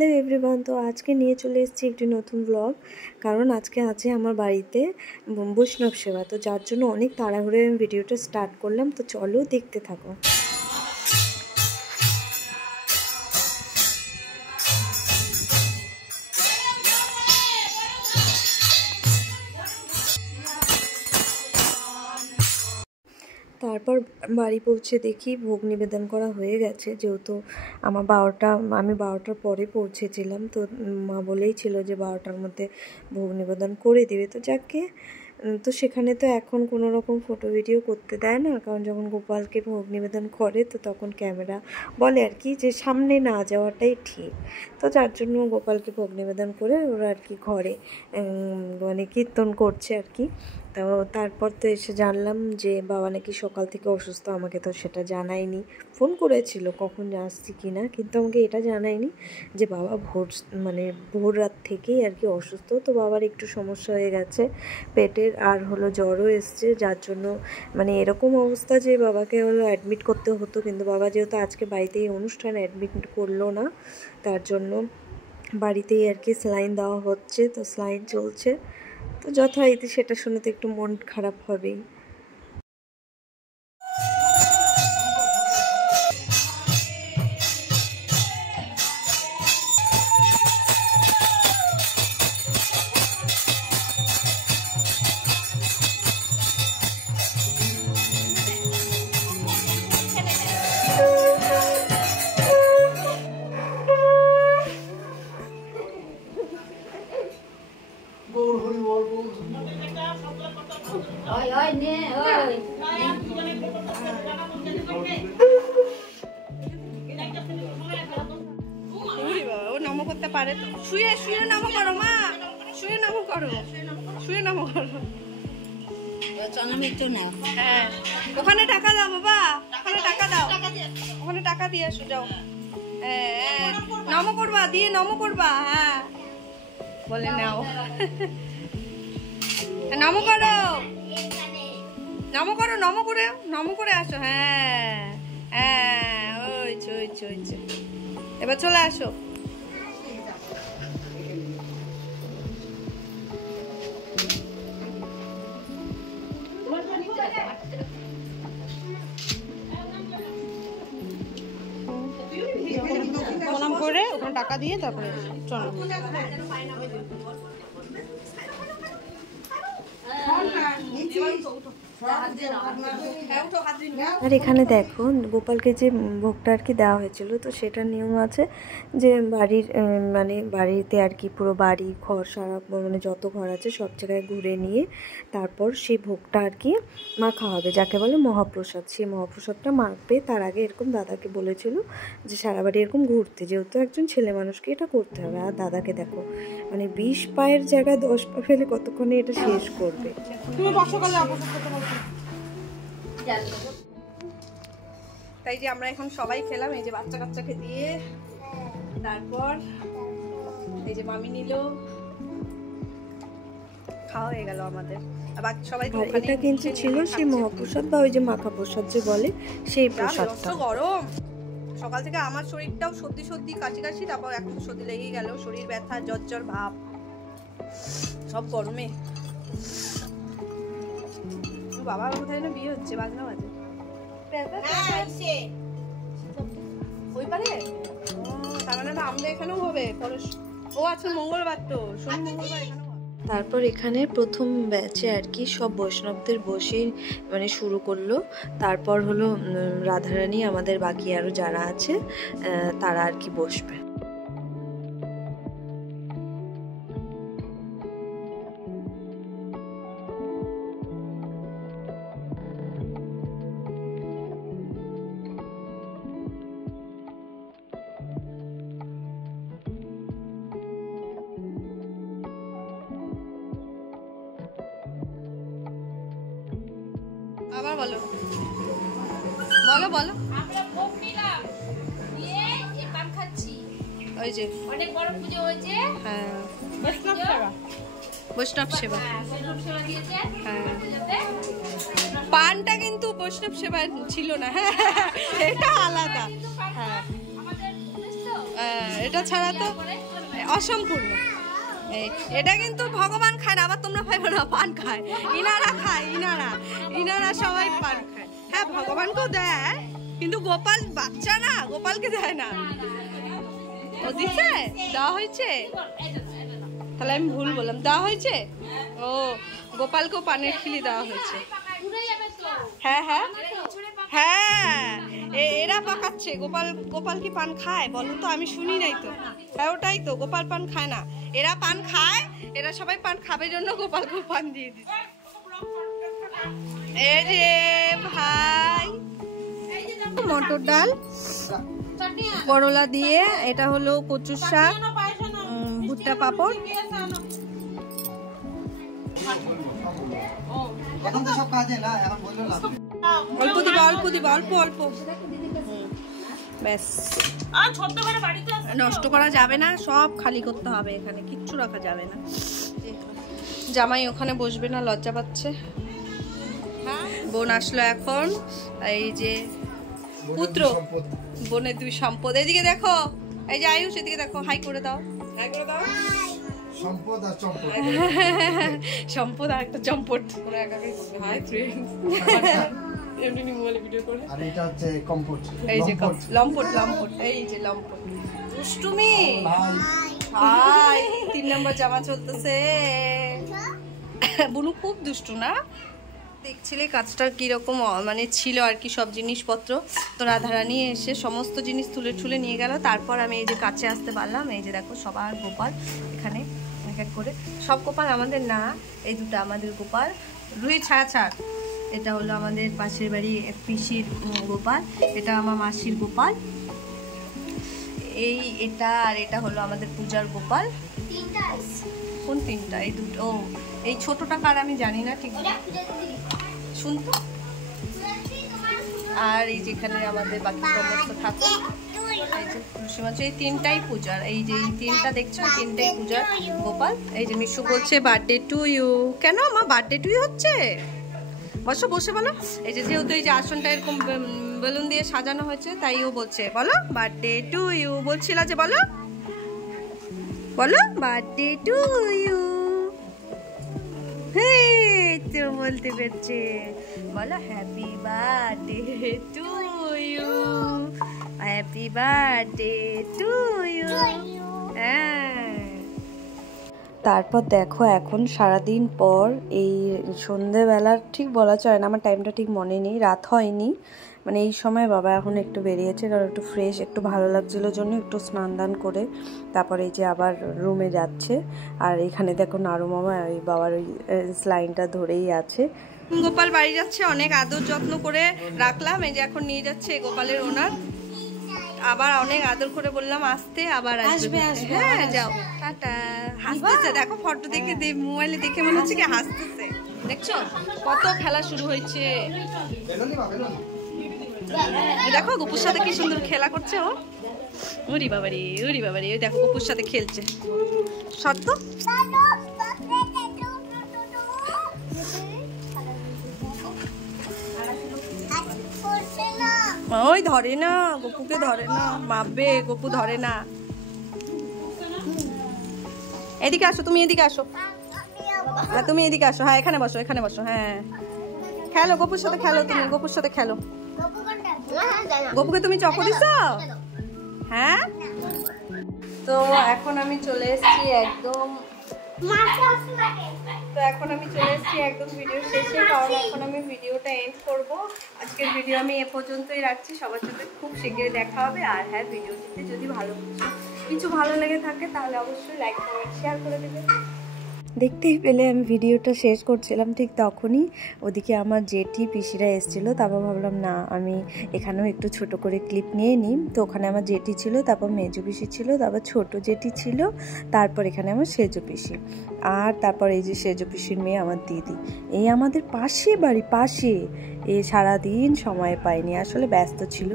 Hello everyone, তো আজকে নিয়ে চলে এসেছি একটি নতুন ব্লগ। কারণ আজকে আছে আমার বাড়িতে বৈষ্ণব সেবা, তো যার জন্য অনেক তাড়াহুড়ো আমি ভিডিওটা স্টার্ট করলাম। তো চলো দেখতে থাকো। তারপর বাড়ি পৌঁছে দেখি ভোগ নিবেদন করা হয়ে গেছে, যেহেতু আমি 12টার পরে পৌঁছেছিলাম। তো মা বলেই ছিল যে 12টার মধ্যে ভোগ নিবেদন করে দেবে। তো যাকে তো সেখানে তো এখন কোনো রকম ফটো ভিডিও করতে দেয় না, কারণ যখন গোপালকে ভোগ নিবেদন করে তো তখন ক্যামেরা বলে আর কি যে সামনে না যাওয়াটাই ঠিক। তো যার জন্য গোপালকে ভোগ নিবেদন করে ওরা আর কি ঘরে মানে কীর্তন করছে আর কি। তো তারপর তো এসে জানলাম যে বাবা নাকি সকাল থেকে অসুস্থ। আমাকে তো সেটা জানায়নি, ফোন করেছিল কখন আসছি কি না, কিন্তু আমাকে এটা জানায়নি যে বাবা ভোর রাত থেকেই আর কি অসুস্থ। তো বাবার একটু সমস্যা হয়ে গেছে পেটের, আর হলো জ্বরও এসছে, যার জন্য মানে এরকম অবস্থা যে বাবাকে হলো অ্যাডমিট করতে হতো। কিন্তু বাবা যেহেতু আজকে বাড়িতেই অনুষ্ঠান, অ্যাডমিট করলো না, তার জন্য বাড়িতেই আর কি স্যালাইন দেওয়া হচ্ছে। তো স্যালাইন চলছে, তো যথারীতি সেটা শুনে তো একটু মন খারাপ হবেই। নম করতে পারে, শুয়ে শুয়ে নম করো মা, শুয়ে নম করো, শুয়ে নম করো। হ্যাঁ, ওখানে টাকা দাও বাবা, ওখানে টাকা দাও, ওখানে টাকা দিয়ে আসো যাও। হ্যাঁ, নম করবা, দিয়ে নম করবা। হ্যাঁ বলে নাও, নম করো, নম করো, নম করে আসো। হ্যাঁ হ্যাঁ, ওইছে এবার চলে আসো। প্রণাম করে ওখানে টাকা দিয়ে তারপরে চলো। আর এখানে দেখো গোপালকে যে ভোগটা আর কি দেওয়া হয়েছিল, তো সেটার নিয়ম আছে যে বাড়িতে আর কি পুরো বাড়ি ঘর সারা মানে যত ঘর আছে সব জায়গায় ঘুরে নিয়ে তারপর সেই ভোগটা আর কি মাখা হবে, যাকে বলে মহাপ্রসাদ। সেই মহাপ্রসাদটা মাখবে তার আগে এরকম দাদাকে বলেছিল যে সারা বাড়ি এরকম ঘুরতে, যেহেতু একজন ছেলে মানুষকে এটা করতে হবে। আর দাদাকে দেখো মানে 20 পায়ের জায়গায় 10 পা ফেলে কতক্ষণে এটা শেষ করবে। তাই যে আমরা এখন সবাই খেলাম, এই যে বাচ্চা কাচ্চাকে দিয়ে, তারপর এই যে মামি নিল, খাওয়া হয়ে গেল আমাদের। সবাই এটা কিন্তু ছিল সেই মহাপ্রসাদ বা ওই যে মাখা প্রসাদ যে বলে সেই প্রসাদটা। গরম সকাল থেকে আমার শরীরটাও সর্দি কাশি, তারপর এখন সর্দি লেগে গেল, শরীর ব্যথা, জ্বর ভাব, সব গরমে। বাবা কোথায় না বিয়ে হচ্ছে, বাজনা বাজে ওই পারে। তার মানে আমাদের এখানেও হবে। ও আচ্ছা, মঙ্গলবার তো, শনি মঙ্গলবার এখানেও। তারপর এখানে প্রথম ব্যাচে আর কি সব বৈষ্ণবদের বসেই মানে শুরু করলো। তারপর হলো রাধারানী, আমাদের বাকি আরও যারা আছে তারা আর কি বসবে। আবার বলো বলো বলো। আমরা ভোগ নিলাম, দিয়ে এই পান খাচ্ছি। ওই যে অনেক বড় পুজো হয়েছে। হ্যাঁ, বৈষ্ণব সেবা দিয়েছে। হ্যাঁ, পানটা কিন্তু বৈষ্ণব সেবা ছিল না, হ্যাঁ এটা আলাদা। হ্যাঁ এটা ছাড়া তো অসম্পূর্ণ। এটা কিন্তু ভগবান খায় না, আবার তোমরা ভাইবো না পান খায়, ইনারা খায়, ইনারা সবাই পান খায়। হ্যাঁ ভগবানকেও দেয়, কিন্তু গোপাল বাচ্চা না, গোপালকে দেয় না। ও দিছে, দেওয়া হয়েছে, তাহলে আমি ভুল বললাম, দেওয়া হয়েছে। ও গোপালকেও পানের খিলি দেওয়া হয়েছে। হ্যাঁ হ্যাঁ হ্যাঁ, এরা পাকাচ্ছে। গোপাল কি পান খায় বলো তো? আমি শুনি নাই তো। হ্যাঁ ওটাই তো, গোপাল পান খায় না, এরা পান খায়। এরা সবাই পান খাবে জন্য গোপালকেও পান দিয়ে দিচ্ছে। এই রে ভাই, মটর ডাল, করলা দিয়ে, এটা হলো কচুর শাক, ভুট্টা পাপড়। অল্প দিবা, অল্প ব্যাস। নষ্ট করা যাবে না, সব খালি করতে হবে, এখানে কিচ্ছু রাখা যাবে না। জামাই ওখানে বসবে না, লজ্জা পাচ্ছে। বোন আসলো এখন, এই যে পুত্র, বোনের 2 সম্পদ। এদিকে দেখো, এই যে আয়ুষ, এদিকে দেখো, হাই করে দাও, হাই করে দাও। সম্পদ আর চম্পট, সম্পদ আর একটা চম্পট। হাই ফ্রেন্ডস, এমনি মোবাইলে ভিডিও করে। আর এটা হচ্ছে কম্পট, এই যে লম্পট, এই যে লম্পট। দুষ্টুমি হাই, 3 নম্বর জামা চলতেছে। বুনু খুব দুষ্টু না? দেখছিলে কাজটা কিরকম মানে ছিল আর কি, সব জিনিসপত্র। তো রাধারানী এসে সমস্ত জিনিস তুলে নিয়ে গেল। তারপর আমি এই যে কাছে আসতে পারলাম। এই যে দেখো সবার গোপাল এখানে এক এক করে। সব গোপাল আমাদের না, এই দুটো আমাদের গোপাল। রুই ছাড়, এটা হলো আমাদের পাশের বাড়ি পিসির গোপাল, এটা আমার মাসির গোপাল। এটা আর এটা হলো আমাদের পূজার গোপাল। কোন 3টা? এই দুটো। এই ছোটটা কার আমি জানি না ঠিক শুনতো। আর এই যেখানে আমাদের বাকি সমস্ত ঠাকুর, এই যে তুলসী মাছ, এই 3টাই পূজার। এই যে এই 3টা দেখছো, 3টাই পূজার গোপাল। এই যে মিশু বলছে বার্থডে টু ইউ। কেন আমার বার্থডে টু ইউ হচ্ছে? বসো, বসে বলো। এই যে যেহেতু এই যে আসনটা এরকম বেলুন দিয়ে সাজানো হয়েছে, তাই ও বলছে বলো বার্থডে টু ইউ। বলছিল যে বলো বার্থডে টু ইউ। তো বলতে পেরেছে, বলো happy birthday to you, happy birthday to you. হ্যাঁ, তারপর দেখো এখন সারাদিন পর এই সন্ধেবেলার, ঠিক বলা চলে না, আমার টাইমটা ঠিক মনে নেই, রাত হয়নি মানে এই সময় বাবা এখন একটু বেরিয়েছে, কারণ একটু ফ্রেশ, একটু ভালো লাগছিল জন্য একটু স্নান দান করে তারপরে এই যে আবার রুমে যাচ্ছে। আর এখানে দেখো নাড়ু মামা ওই বাবার ওই স্লাইনটা ধরেই আছে। গোপাল বাড়ি যাচ্ছে, অনেক আদর যত্ন করে রাখলাম। এই যে এখন নিয়ে যাচ্ছে গোপালের ওনার, আবার অনেক আদর করে বললাম আসতে, আবার আসবে। হ্যাঁ যাও, টাটা। হাসতেছে, দেখো ফটো দেখে, মোবাইলে দেখে মনে হচ্ছে কি হাসতেছে। দেখছো কত খেলা শুরু হয়েছে। দেখো গপুর সাথে কি সুন্দর খেলা করছে ও। ওরি বাবারি, ওরি বাবারি, ওই দেখো গপুর সাথে খেলছে। শর্ত ওই ধরে না, গপুকে ধরে না, মাপবে, গপু ধরে না। এদিকে আসো, তুমি এদিকে আসো, তুমি এদিকে আসো। হ্যাঁ এখানে বসো, এখানে বসো। হ্যাঁ খেলো গপুর সাথে, খেলো তুমি গপুর সাথে খেলো। গপুকে তুমি চকো দিছো? হ্যাঁ। তো এখন আমি চলে এসেছি একদম, ভিডিও শেষে, কারণ এখন আমি ভিডিওটা এন্ড করব। আজকের ভিডিও আমি এ পর্যন্তই রাখছি। সবার সাথে খুব শীঘ্রই দেখা হবে। আর হ্যাঁ, ভিডিওটিতে যদি কিছু ভালো লেগে থাকে তাহলে অবশ্যই লাইক, কমেন্ট, শেয়ার করে দেবেন। দেখতেই পেলে আমি ভিডিওটা শেষ করছিলাম, ঠিক তখনই ওদিকে আমার জেঠি পিসিরা এসেছিলো। তারপর ভাবলাম না, আমি এখানেও একটু ছোট করে ক্লিপ নিয়ে নিই। তো ওখানে আমার জেঠি ছিল, তারপর মেজো পিসি ছিল, তারপর ছোট জেঠি ছিল, তারপর এখানে আমার সেজো পিসি, আর তারপর এই যে সেজো পিসির মেয়ে আমার দিদি। এই আমাদের পাশে বাড়ি, পাশে। এ সারাদিন সময় পাইনি, আসলে ব্যস্ত ছিল।